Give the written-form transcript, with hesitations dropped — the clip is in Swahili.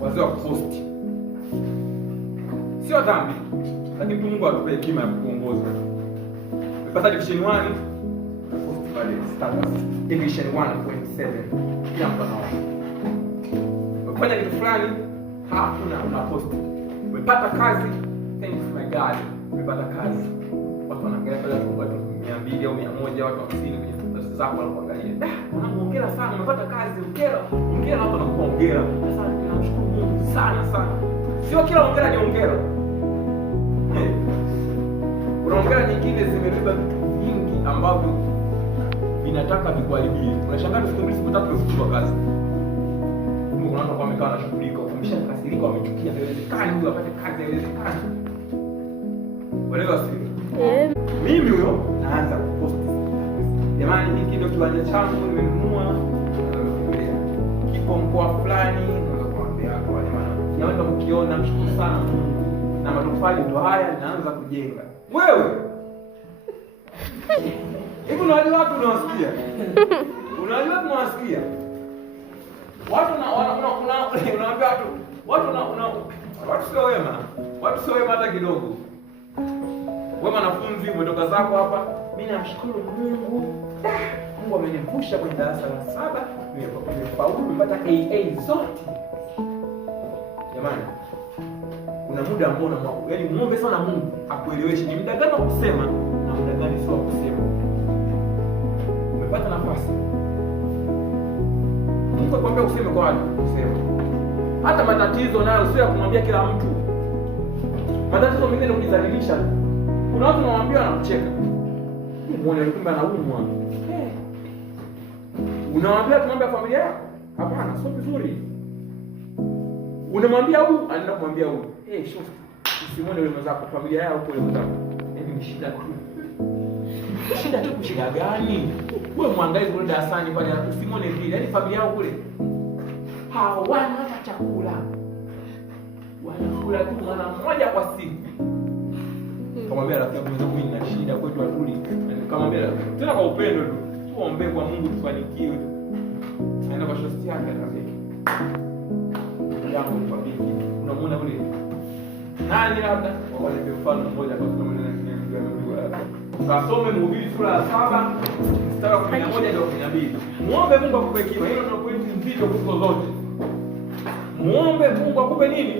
wazee wa kuposti. Sio dhambi, lakini Mungu atupe hekima ya kuongoza. Umepata division 1, post pale status division 1.7, kila mtu anaona. Umefanya kitu fulani, hakuna una post. Umepata kazi, thanks my God, umepata kazi. Watu wanaangalia pale kwa watu 200 au 100, watu 50 kwenye status zako wanakuangalia. Mwanangu hongera sana, umepata kazi, hongera watu wanakupa hongera. Sasa tunamshukuru Mungu sana. Sio kila hongera ni hongera. Kuna hongera nyingine zimebeba vitu vingi ambavyo vinataka vikuharibie. Unashangaa siku mbili siku tatu umefutwa kazi. Mungu anaanza kwa amekaa anashughulika, umeshakasirika, umechukia, haiwezekani huyu apate kazi, haiwezekani. Walewa sisi. Mimi huyo naanza kupost. Jamani, hiki ndio kiwanja changu nimenunua. Kipo mkoa fulani, naweza kuambia hapo jamani. Naomba mkiona mshukuru sana Mungu. Na matofali ndo haya ninaanza kujenga. Wewe hivi unajua watu unawasikia? Unajua tunawasikia. Watu unaambia watu sio wema. Watu sio wema hata kidogo. Wewe mwanafunzi umetoka zako hapa, mimi namshukuru Mungu. Mungu amenivusha kwenye darasa la 7, nimefaulu, nimepata AA zote. Jamani, kuna muda ambao yaani muombe sana Mungu akueleweshe ni muda gani kusema na muda gani sio kusema. Umepata nafasi, Mungu akwambia useme kwa watu, useme. Hata matatizo nayo sio kumwambia kila mtu. Matatizo mengine unizalilisha. Kuna watu nawaambia wanakucheka. Muone kumbe anaumwa. Unawaambia tumwambia familia yako? Hapana, sio vizuri. Unamwambia huyu, anaenda kumwambia huyu. Show. Usimwone yule mzako, familia yao huko yule mzako. Ni shida tu. Shida tu kushida gani? Wewe mwangalie kule darasani pale, usimwone vile. Yaani familia yao kule hawana hata chakula. Wanakula tu mara moja kwa siku. Kamwambia rafiki yangu mimi nina shida kwetu atuli. Kamwambia tena kwa upendo tu. Tuombe kwa Mungu tufanikiwe. Aenda kwa shosti yake akamwambia. Yangu kwa biki. Unamwona yule nani labda wale mfano mmoja kwa sababu kasome Mhubiri sura ya 7 mstari wa 11 hadi 12. Muombe Mungu akupe hekima. Hilo ndio pointi nzito kuliko zote. Muombe Mungu akupe nini?